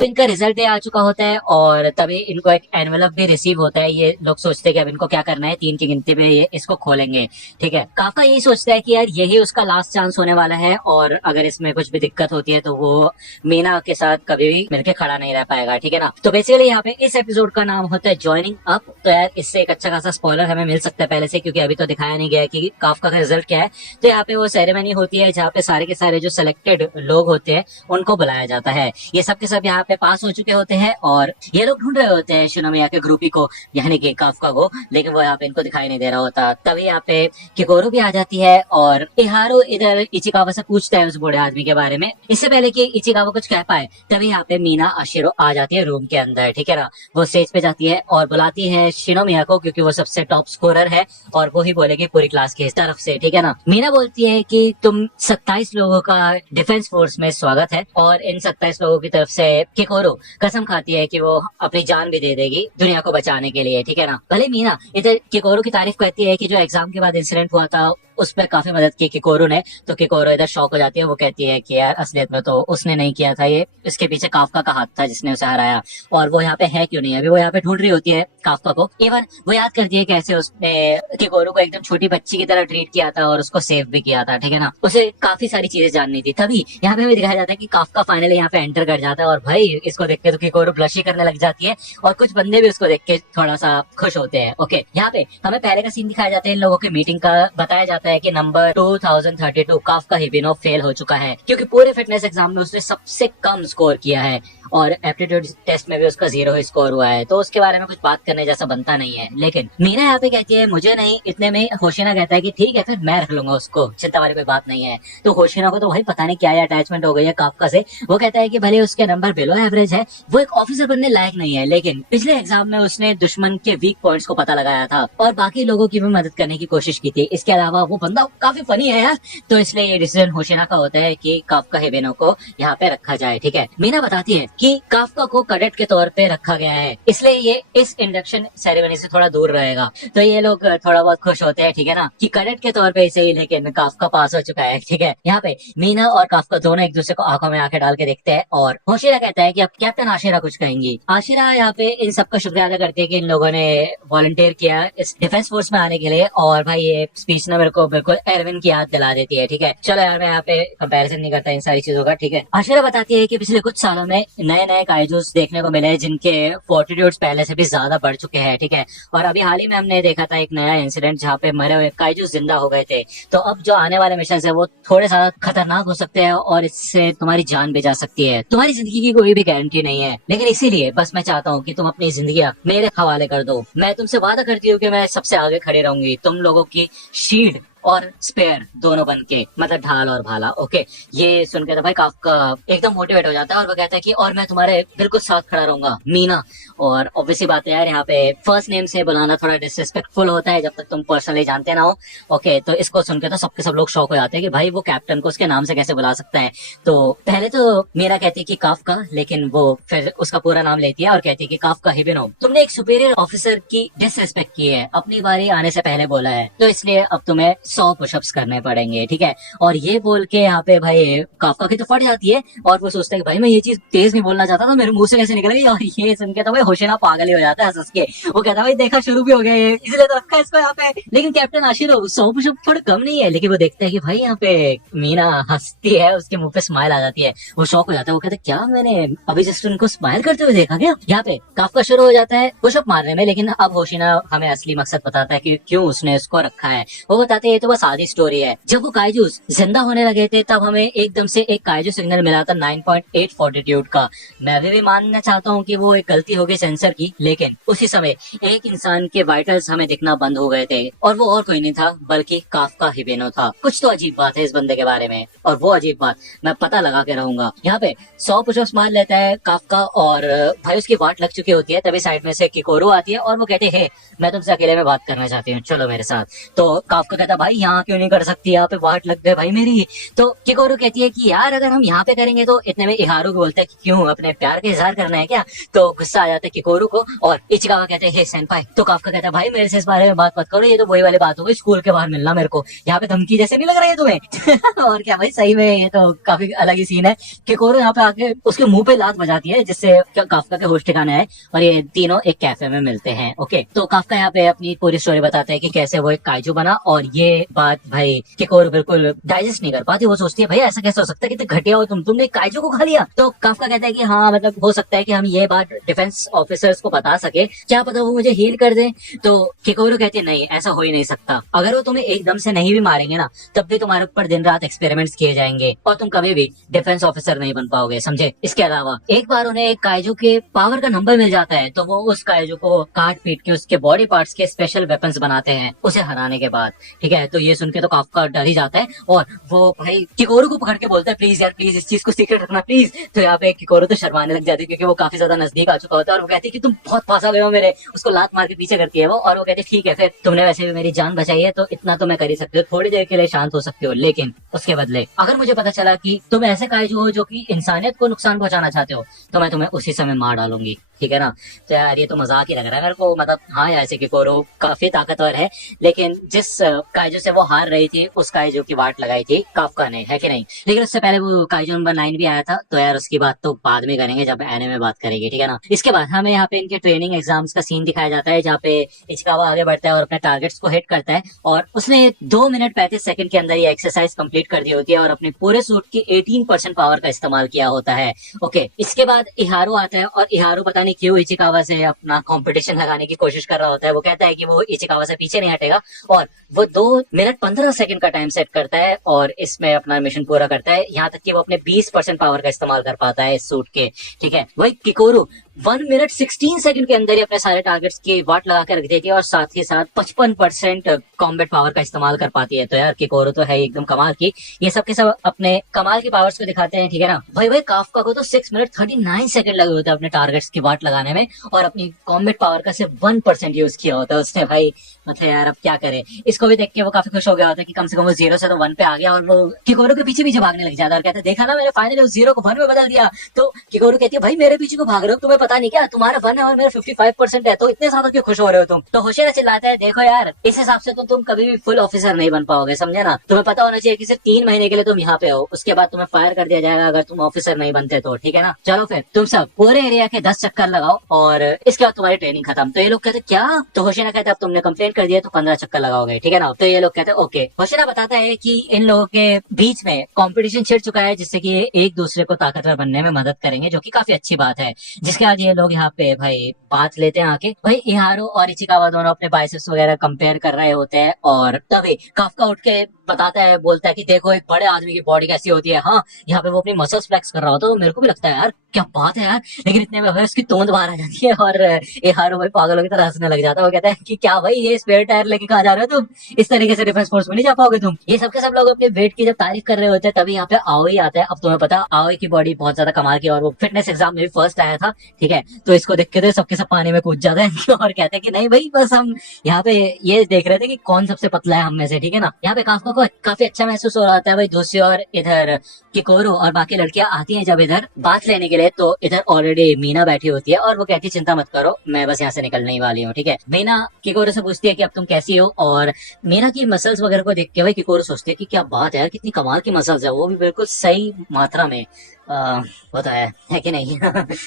तो इनका रिजल्ट आ चुका होता है और तभी इनको एक एनवेलप भी रिसीव होता है। ये लोग सोचते हैं कि अब इनको क्या करना है, 3 की गिनती पे ये इसको खोलेंगे। ठीक है, काफका यही सोचता है कि यार यही उसका लास्ट चांस होने वाला है और अगर इसमें कुछ भी दिक्कत होती है तो वो मीना के साथ कभी भी मिलके खड़ा नहीं रह पाएगा। ठीक है ना। तो बेसिकली यहाँ पे इस एपिसोड का नाम होता है ज्वाइनिंग अप। तो यार इससे एक अच्छा खासा स्पॉइलर हमें मिल सकता है पहले से, क्योंकि अभी तो दिखाया नहीं गया है कि काफका का रिजल्ट क्या है। तो यहाँ पे वो सेरेमनी होती है जहाँ पे सारे के सारे जो सिलेक्टेड लोग होते हैं उनको बुलाया जाता है। ये सब के सब यहाँ पे पास हो चुके होते हैं और ये लोग ढूंढ रहे होते हैं शिनोमिया के ग्रुपी को, यानी कि काफका को, लेकिन वो यहाँ पे इनको दिखाई नहीं दे रहा होता। तभी यहाँ पे किकोरो भी आ जाती है और इहारो इधर इचिकावा से पूछता है उस बूढ़े आदमी के बारे में। इससे पहले कि इचिकावा कुछ कह पाए तभी यहाँ पे मीना आशिरो आ जाती है रूम के अंदर। ठीक है ना। वो स्टेज पे जाती है और बुलाती है शिनोमिया को, क्योंकि वो सबसे टॉप स्कोरर है और वो ही बोलेगी पूरी क्लास की तरफ से। ठीक है ना। मीना बोलती है कि तुम 27 लोगों का डिफेंस फोर्स में स्वागत है और इन 27 लोगों की तरफ से किकोरो कसम खाती है कि वो अपनी जान भी दे देगी दुनिया को बचाने के लिए। ठीक है ना। भले मीना इधर किकोरो की तारीफ करती है कि जो एग्जाम के बाद इंसिडेंट हुआ था उस पर काफी मदद की किकोरो ने, तो किकोरो इधर शॉक हो जाती है। वो कहती है कि यार असलियत में तो उसने नहीं किया था, ये इसके पीछे काफका का हाथ था जिसने उसे हराया, और वो यहाँ पे है क्यों नहीं है। अभी वो यहाँ पे ढूंढ रही होती है काफका को। इवन वो याद करती है कैसे उसने किकोरो को एकदम छोटी बच्ची की तरह ट्रीट किया था और उसको सेव भी किया था। ठीक है ना। उसे काफी सारी चीजें जाननी थी। तभी यहाँ पे हमें दिखाया जाता है कि काफका फाइनली यहाँ पे एंटर कर जाता है और भाई इसको देख के तो किकोरो ब्लश ही करने लग जाती है और कुछ बंदे भी उसको देख के थोड़ा सा खुश होते हैं। ओके, यहाँ पे हमें पहले का सीन दिखाया जाता है इन लोगों की मीटिंग का। बताया जाता है कि नंबर 2032 काफका हिबिनो फेल हो चुका है क्योंकि पूरे फिटनेस एग्जाम में उसने सबसे कम स्कोर किया है और एप्टीट्यूड टेस्ट में भी उसका 0 स्कोर हुआ है। तो उसके बारे में कुछ बात करने जैसा बनता नहीं है। लेकिन मीना यहाँ पे कहती है मुझे नहीं, इतने में होशिना कहता है कि ठीक है फिर मैं रख लूंगा उसको, चिंता वाली कोई बात नहीं है। तो होशिना को तो भाई पता नहीं क्या अटैचमेंट हो गई है काफका से। वो कहता है कि भले उसके नंबर बिलो एवरेज है, वो एक ऑफिसर बनने लायक नहीं है, लेकिन पिछले एग्जाम में उसने दुश्मन के वीक पॉइंट्स को पता लगाया था और बाकी लोगों की भी मदद करने की कोशिश की थी। इसके अलावा वो बंदा काफी फनी है यार। तो इसलिए ये डिसीजन होशिना का होता है कि काफका हिबिनो को यहाँ पे रखा जाए। ठीक है। मीना बताती है कि काफका को कैडेट के तौर पे रखा गया है, इसलिए ये इस इंडक्शन सेरेमनी से थोड़ा दूर रहेगा। तो ये लोग थोड़ा बहुत खुश होते हैं। ठीक है ना, कि कैडेट के तौर पे इसे ही, लेकिन काफका पास हो चुका है। ठीक है। यहाँ पे मीना और काफका दोनों एक दूसरे को आंखों में आंखें डाल के देखते हैं और होशिरा कहता है कि अब कैप्टन आशिरा कुछ कहेंगी। आशिरा यहाँ पे इन सबका शुक्रिया अदा करती है कि इन लोगों ने वॉलंटियर किया इस डिफेंस फोर्स में आने के लिए, और भाई ये स्पीच ना मेरे को बिल्कुल एरविन की याद दिला देती है। ठीक है। चलो यार मैं यहाँ पे कंपैरिजन नहीं करता इन सारी चीजों का। ठीक है। आशिरा बताती है कि पिछले कुछ सालों में नए नए काइजूस देखने को मिले जिनके फोर्टिट्यूड्स पहले से भी ज्यादा बढ़ चुके हैं। ठीक है। और अभी हाल ही में हमने देखा था एक नया इंसिडेंट जहाँ पे मरे हुए काइजूस जिंदा हो गए थे। तो अब जो आने वाले मिशन है वो थोड़े ज्यादा खतरनाक हो सकते हैं और इससे तुम्हारी जान भी जा सकती है। तुम्हारी जिंदगी की कोई भी गारंटी नहीं है, लेकिन इसीलिए बस मैं चाहता हूँ कि तुम अपनी जिंदगी मेरे हवाले कर दो। मैं तुमसे वादा करती हूँ कि मैं सबसे आगे खड़ी रहूंगी, तुम लोगों की शील्ड और स्पेयर दोनों बन के, मतलब ढाल और भाला। ओके, ये सुन के तो भाई काफका एकदम मोटिवेट हो जाता है और वो कहता है कि और मैं तुम्हारे बिल्कुल साथ खड़ा रहूंगा मीना। और ऑब्वियसली बात है यार, यहाँ पे फर्स्ट नेम से बुलाना थोड़ा डिसरिस्पेक्टफुल होता है जब तक तुम पर्सनली जानते ना हो। ओके, तो इसको सुन के तो सबके सब लोग शॉक हो जाते हैं कि भाई वो कैप्टन को उसके नाम से कैसे बुला सकता है। तो पहले तो मीरा कहती है कि काफका, लेकिन वो फिर उसका पूरा नाम लेती है और कहती है कि काफका हिबिनो, तुमने एक सुपीरियर ऑफिसर की डिसरिस्पेक्ट की है, अपनी बारी आने से पहले बोला है, तो इसलिए अब तुम्हें 100 पुशअप्स करने पड़ेंगे। ठीक है। और ये बोल के यहाँ पे भाई काफका की तो फट जाती है और वो सोचता है कि भाई मैं ये चीज तेज नहीं बोलना चाहता था, मेरे मुंह से कैसे निकल गई। और ये सुन के तो भाई होशिना पागल ही हो जाता है हंस के। वो कहता है भाई देखा शुरू भी हो गया ये, इसलिए तो रखा है इसको यहाँ पे। लेकिन कैप्टन आशिरो 100 पुशअप थोड़ा कम नहीं है, लेकिन वो देखता है कि भाई यहाँ पे मीना हंसती है, उसके मुंह पे स्माइल आ जाती है। वो शौक हो जाता है। वो कहता है क्या मैंने अभी जस्ट उनको स्माइल करते हुए देखा क्या। यहाँ पे काफका शुरू हो जाता है पुशअप मारने में, लेकिन अब होशिना हमें असली मकसद बताता है कि क्यों उसने उसको रखा है। वो बताते हैं ये तो बस आधी स्टोरी है। जब वो काइजूस जिंदा होने लगे थे तब हमें एकदम से एक काइजू सिग्नल मिला था 9.8 फॉर्टिट्यूड का। मैं अभी भी मानना चाहता हूँ कि वो एक गलती हो गई सेंसर की, लेकिन उसी समय एक इंसान के वाइटल्स हमें दिखना बंद हो गए थे और वो और कोई नहीं था बल्कि काफका हिबिनो था। कुछ तो अजीब बात है इस बंदे के बारे में, और वो अजीब बात मैं पता लगा के रहूंगा। यहाँ पे 100 पुशअप्स मार लेता है काफका और भाई उसकी वाट लग चुकी होती है। तभी साइड में से किकोरो आती है और वो कहते हैं मैं तुमसे अकेले में बात करना चाहती हूँ, चलो मेरे साथ। तो काफका कहता भाई भाई यहाँ क्यों नहीं कर सकती, यहाँ पे वाट लग गए भाई मेरी। तो किकोरू कहती है कि यार अगर हम यहाँ पे करेंगे तो। इतने में इहारू को बोलता है कि क्यों, अपने प्यार का इजहार करना है क्या। तो गुस्सा आ जाता है किकोरू को, और इचिकावा कहते हैं हे सेनपाई। तो काफका कहता है भाई मेरे से इस बारे में बात मत करो, ये तो वही वाली बात हो गई, स्कूल के बाहर मिलना मेरे को, यहाँ पे धमकी जैसे नहीं लग रही है तुम्हें। और क्या भाई, सही में ये तो काफी अलग ही सीन है। किकोरू यहाँ पे आके उसके मुंह पे लात बजाती है, जिससे काफका के होश ठिकाने है, और ये तीनों एक कैफे में मिलते हैं। ओके, तो काफका यहाँ पे अपनी पूरी स्टोरी बताता है कि कैसे वो एक काइजू बना, और ये बात भाई किकोरू बिल्कुल डाइजेस्ट नहीं कर पाती। वो सोचती है भाई ऐसा कैसे हो सकता है कि घटिया हो तुमने काइजू को खा लिया। तो काफका कहता है कि हाँ मतलब हो सकता है कि हम ये बात डिफेंस ऑफिसर्स को बता सके, क्या पता वो मुझे हील कर दे। तो किकोरू कहती है नहीं, ऐसा हो ही नहीं सकता, अगर वो तुम्हें एकदम से नहीं भी मारेंगे ना, तब भी तुम्हारे ऊपर दिन रात एक्सपेरिमेंट्स किए जाएंगे, और तुम कभी भी डिफेंस ऑफिसर नहीं बन पाओगे, समझे। इसके अलावा एक बार उन्हें एक काइजू के पावर का नंबर मिल जाता है, तो वो उस काइजू को काट पीट के उसके बॉडी पार्ट्स के स्पेशल वेपन्स बनाते हैं उसे हराने के बाद। ठीक है, तो ये सुन के तो काफका डर ही जाता है, और वो भाई किकोरू को पकड़ के बोलता है प्लीज यार प्लीज इस चीज को सीक्रेट रखना प्लीज। तो यहाँ पे किकोरू तो शर्माने लग जाती है, क्योंकि वो काफी ज्यादा नजदीक आ चुका होता है, और वो कहती है कि तुम बहुत पास आ गए हो मेरे। उसको लात मार के पीछे करती है वो, और वो कहती है ठीक है फिर तुमने वैसे भी मेरी जान बचाई है, तो इतना तो मैं कर ही सकती हूँ, थोड़ी देर के लिए शांत हो सकती हो, लेकिन उसके बदले अगर मुझे पता चला कि तुम ऐसे काइजू हो जो कि इंसानियत को नुकसान पहुंचाना चाहते हो, तो मैं तुम्हें उसी समय मार डालूंगी, ठीक है ना। तो यार ये तो मजाक ही लग रहा है मेरे को, मतलब हाँ ऐसे किकोरू काफी ताकतवर है, लेकिन जिस काइजू से वो हार रही थी उस काइजू की वाट लगाई थी काफका ने, है कि नहीं। लेकिन उससे पहले वो काइजू नंबर 9 भी आया था, तो यार उसकी बात तो बाद में करेंगे जब एनिमे में बात करेंगे, ठीक है ना। इसके बाद हमें यहाँ पे इनके ट्रेनिंग एग्जाम्स का सीन दिखाया जाता है, जहाँ पे इचिकावा आगे बढ़ता है और अपने टारगेट्स को हिट करता है, और उसने 2 मिनट 35 सेकंड के अंदर ये एक्सरसाइज कंप्लीट कर दी होती है, और अपने पूरे सूट की 18% पावर का इस्तेमाल किया होता है। ओके, इसके बाद इहारू आता है, और इहारू पता नहीं क्यों इचिकावा से अपना कंपटीशन लगाने की कोशिश कर रहा होता है। वो कहता है कि वो इचिकावा से पीछे नहीं हटेगा, और वो 2 मिनट 15 सेकंड का टाइम सेट करता है, और इसमें अपना मिशन पूरा करता है, यहाँ तक कि वो अपने 20% पावर का इस्तेमाल कर पाता है इस सूट के, ठीक है। वही किकोरू 1 मिनट 16 सेकंड के अंदर ही अपने सारे टारगेट्स की वाट लगा के रख देती है, और साथ ही साथ 55% कॉम्बैट पावर का इस्तेमाल कर पाती है। तो यार किकोरू तो है एकदम कमाल की, ये सब के सब अपने कमाल की पावर्स को दिखाते हैं, ठीक है ना। भाई काफका को तो 6 मिनट 39 सेकंड लगे होते हैं अपने टारगेट्स की वाट लगाने में, और अपनी कॉम्बैट पावर का सिर्फ 1% यूज किया होता है उसने भाई। मतलब यार अब क्या करे। इसको भी देख के वो काफी खुश हो गया होता है कि कम से कम वो 0 से तो 1 पे आ गया, और वो किकोरू के पीछे पीछे भागने लग जाता है, और कहता है देखा ना मैंने फाइनली उस 0 को 1 में बदल दिया। तो किकोरू कहती है भाई मेरे पीछे को भाग रहे हो, तुम्हें पता नहीं क्या तुम्हारा 1 है और मेरा 55% है, तो इतने ज्यादा क्यों खुश हो रहे हो तुम। तो होशियार चिल्लाता है देखो यार इस हिसाब से तो तुम कभी भी फुल ऑफिसर नहीं बन पाओगे, समझे ना। तुम्हें पता होना चाहिए कि सिर्फ 3 महीने के लिए तुम यहाँ पे हो, उसके बाद तुम्हें फायर कर दिया जाएगा अगर तुम ऑफिसर नहीं बनते तो, ठीक है ना। चलो फिर तुम सब पूरे एरिया के 10 चक्कर लगाओ, और इसके बाद तुम्हारी ट्रेनिंग खत्म। तो ये लोग कहते क्या, तो होशियार कहते अब तुमने कंप्लेंट कर दिया तो 15 चक्कर लगाओगे, ठीक है ना। तो ये लोग कहते ओके। होशियार बताता है कि इन लोगों के बीच में कंपटीशन छिड़ चुका है, जिससे कि ये एक दूसरे को ताकतवर बनने में मदद करेंगे, जो कि काफी अच्छी बात है। जिसके बाद ये लोग यहाँ पे भाई बात लेते हैं आके, भाई इहारू और इचिकावा दोनों अपने बाइसेप्स वगैरह कंपेयर कर रहे होते हैं, और तभी काफका उठ के बताता है, बोलता है कि देखो एक बड़े आदमी की बॉडी कैसी होती है। हाँ, यहाँ पे वो अपनी मसल्स फ्लेक्स कर रहा होता है, तो मेरे को भी लगता है यार क्या बात है यार। लेकिन इतने में भाई उसकी तोंद बाहर आ जाती है, और इहारू भाई पागलों की तरह हंसने लग जाता है। वो कहता है कि क्या भाई ये स्पेयर टायर लेके कहा जा रहे हो तुम, इस तरीके से डिफेंस फोर्स में नहीं जा पाओगे तुम। ये सबके सब लोग अपने वेट की जब तारीफ कर रहे होते हैं, तभी यहाँ पे आओई आता है। अब तुम्हें पता आओई की बॉडी बहुत ज्यादा कमाल की, और वो फिटनेस एग्जाम में भी फर्स्ट आया था, ठीक है। तो इसको देख के तो सबके सब पानी में कूद जाते हैं और कहते हैं कि नहीं भाई बस हम यहाँ पे ये देख रहे थे कि कौन सबसे पतला है हम में से, ठीक है ना। यहाँ पे काफका को काफी अच्छा महसूस हो रहा था भाई। दूसरी और इधर किकोरू और बाकी लड़कियां आती हैं जब इधर बात लेने के लिए, तो इधर ऑलरेडी मीना बैठी होती है, और वो कहती है चिंता मत करो मैं बस यहाँ से निकलने ही वाली हूँ, ठीक है। मीना किकोरू से पूछती है कि अब तुम कैसी हो, और मीना की मसल्स वगैरह को देख के भाई किकोरू सोचते है कि क्या बात है यार, कितनी कमाल की मसल्स है, वो भी बिल्कुल सही मात्रा में। वो तो है कि नहीं।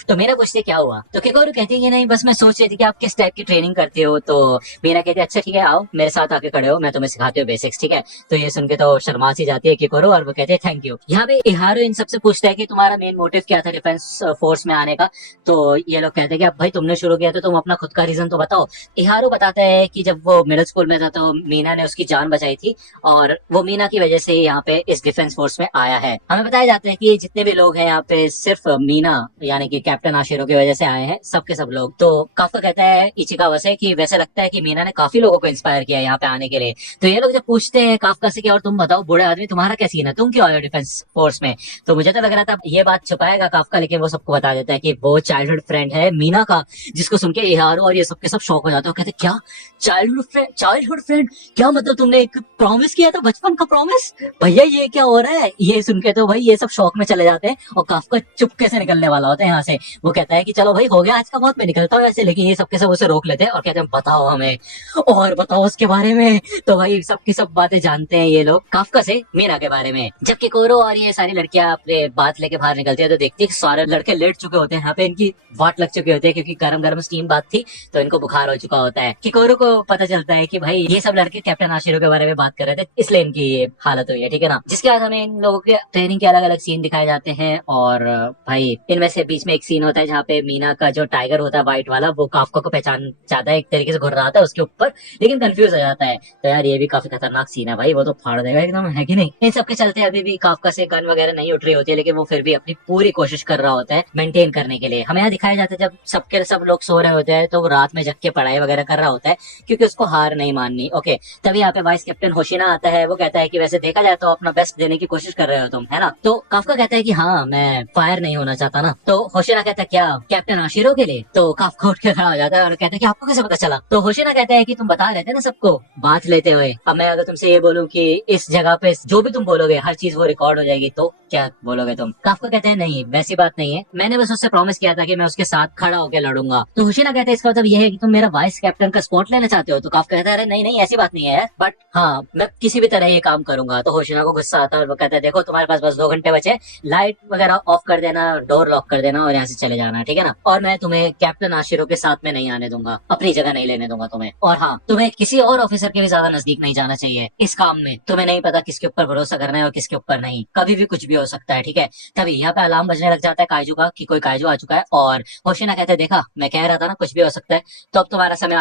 तो मीना पूछती है क्या हुआ, तो किकोरू कहती है कि नहीं बस मैं सोच रही थी कि आप किस टाइप की ट्रेनिंग करते हो। तो मीना कहती है अच्छा ठीक है आओ मेरे साथ आके खड़े हो, मैं तुम्हें सिखाती हूँ बेसिक्स, ठीक है। तो ये सुन के तो शर्मा सी जाती है किकोरू, और वो कहते हैं थैंक यू। यहाँ पे इहारू इन सबसे पूछता है कि तुम्हारा मेन मोटिव क्या था डिफेंस फोर्स में आने का। तो ये लोग कहते हैं कि अब भाई तुमने शुरू किया तो तुम अपना खुद का रीजन तो बताओ। इहारू बताता है कि जब वो मिडिल स्कूल में था तो मीना ने उसकी जान बचाई थी, और वो मीना की वजह से यहाँ पे इस डिफेंस फोर्स में आया है। हमें बताया जाता है कि जितने भी लोग लोग हैं यहाँ पे सिर्फ मीना यानी कि कैप्टन आशिरो की वजह से आए हैं, सबके सब लोग। तो काफका कहता है इचिकावा से कि वैसे लगता है कि मीना ने काफी लोगों को इंस्पायर किया यहाँ पे आने के लिए। तो ये लोग जब पूछते हैं काफका से कि और तुम बताओ बूढ़े आदमी तुम्हारा क्या सीन है, तुम क्यों आए हो डिफेंस फोर्स में, तो मुझे तो लग रहा था ये बात छुपाएगा काफका, लेकिन वो सबको बता देता है कि वो चाइल्डहुड फ्रेंड है मीना का, जिसको सुन के इहारो और ये सबके सब शौक हो जाते हैं। कहते क्या चाइल्डहुड फ्रेंड, क्या मतलब तुमने एक प्रॉमिस किया था, बचपन का प्रॉमिस, भैया ये क्या हो रहा है। ये सुन के तो भाई ये सब शौक में चले जाते हैं और काफका चुपके से निकलने वाला होता है यहाँ से। वो कहता है कि चलो भाई हो गया आज का, बहुत मैं निकलता हूँ ऐसे, लेकिन ये सबके सब उसे रोक लेते हैं और कहते हैं बताओ हमें और बताओ उसके बारे में। तो भाई सबकी सब बातें जानते हैं ये लोग काफका से मीना के बारे में। जब किकोरो और ये सारी लड़कियां अपने बात लेके बाहर निकलती है तो देखती है कि सारे लड़के लेट चुके होते हैं यहाँ पे, इनकी वाट लग चुकी होती है क्योंकि गरम गरम स्टीम बात थी तो इनको बुखार हो चुका होता है। किकोरो को पता चलता है कि भाई ये सब लड़के कैप्टन आशिरो के बारे में बात कर रहे थे इसलिए इनकी ये हालत हुई है, ठीक है ना। जिसके बाद हमें इन लोगों के ट्रेनिंग के अलग अलग सीन दिखाए जाते हैं और भाई इनमें से बीच में एक सीन होता है जहाँ पे मीना का जो टाइगर होता है व्हाइट वाला वो काफका को पहचान जाता है, एक तरीके से घुर रहा था उसके ऊपर लेकिन कंफ्यूज हो जाता है। तो यार ये भी काफी खतरनाक सीन है भाई, वो तो फाड़ देगा एकदम, है कि नहीं। इन सबके चलते अभी भी काफका से गन वगैरह नहीं उठ रही होती है लेकिन वो फिर भी अपनी पूरी कोशिश कर रहा होता है मेंटेन करने के लिए। हमें यहाँ दिखाया जाता है जब सबके सब लोग सो रहे होते हैं तो वो रात में जग के पढ़ाई वगैरह कर रहा होता है क्योंकि उसको हार नहीं माननी। ओके, तभी यहाँ पे वाइस कैप्टन होशिना आता है। वो कहता है कि वैसे देखा जाए तो अपना बेस्ट देने की कोशिश कर रहे हो तुम, है ना। तो काफका कहता है कि हाँ मैं फायर नहीं होना चाहता ना। तो होशिना कहता है क्या कैप्टन आशिरो के लिए। तो काफका उठ के खड़ा हो जाता है और कहता है कि आपको कैसे पता चला। तो होशिना कहता है कि तुम बता रहे थे ना सबको बात लेते हुए, अब मैं अगर तुमसे ये बोलूं कि इस जगह पे जो भी तुम बोलोगे हर चीज वो रिकॉर्ड हो जाएगी तो क्या बोलोगे तुम। काफका कहते हैं नहीं वैसी बात नहीं है, मैंने बस उससे प्रॉमिस किया था कि मैं उसके साथ खड़ा होकर लड़ूंगा। तो होशिना कहते हैं इसका मतलब ये है कि तुम मेरा वाइस कैप्टन का स्पॉट लेना चाहते हो। तो काफका कहता है अरे नहीं नहीं ऐसी बात नहीं है बट हाँ मैं किसी भी तरह ये काम करूंगा। तो होशिना को गुस्सा आता है और वो कहता है देखो तुम्हारे पास बस 2 घंटे बचे, लाइट वगैरह ऑफ कर देना, डोर लॉक कर देना और यहाँ से चले जाना, ठीक है ना। और मैं तुम्हें कैप्टन आशिरो के साथ में नहीं आने दूंगा, अपनी जगह नहीं लेने दूंगा तुम्हें। और हाँ तुम्हें किसी और ऑफिसर के भी ज्यादा नजदीक नहीं जाना चाहिए इस काम में, तुम्हें नहीं पता किसके ऊपर भरोसा करना है और किसके ऊपर नहीं, कभी भी कुछ भी हो सकता है, ठीक है। तभी यहाँ पे अलार्म बजने लग जाता है काइजू का कि कोई काइजू आ चुका है और होशिना कहते हैं देखा मैं कह रहा था ना कुछ भी हो सकता है, तो अब तुम्हारा समय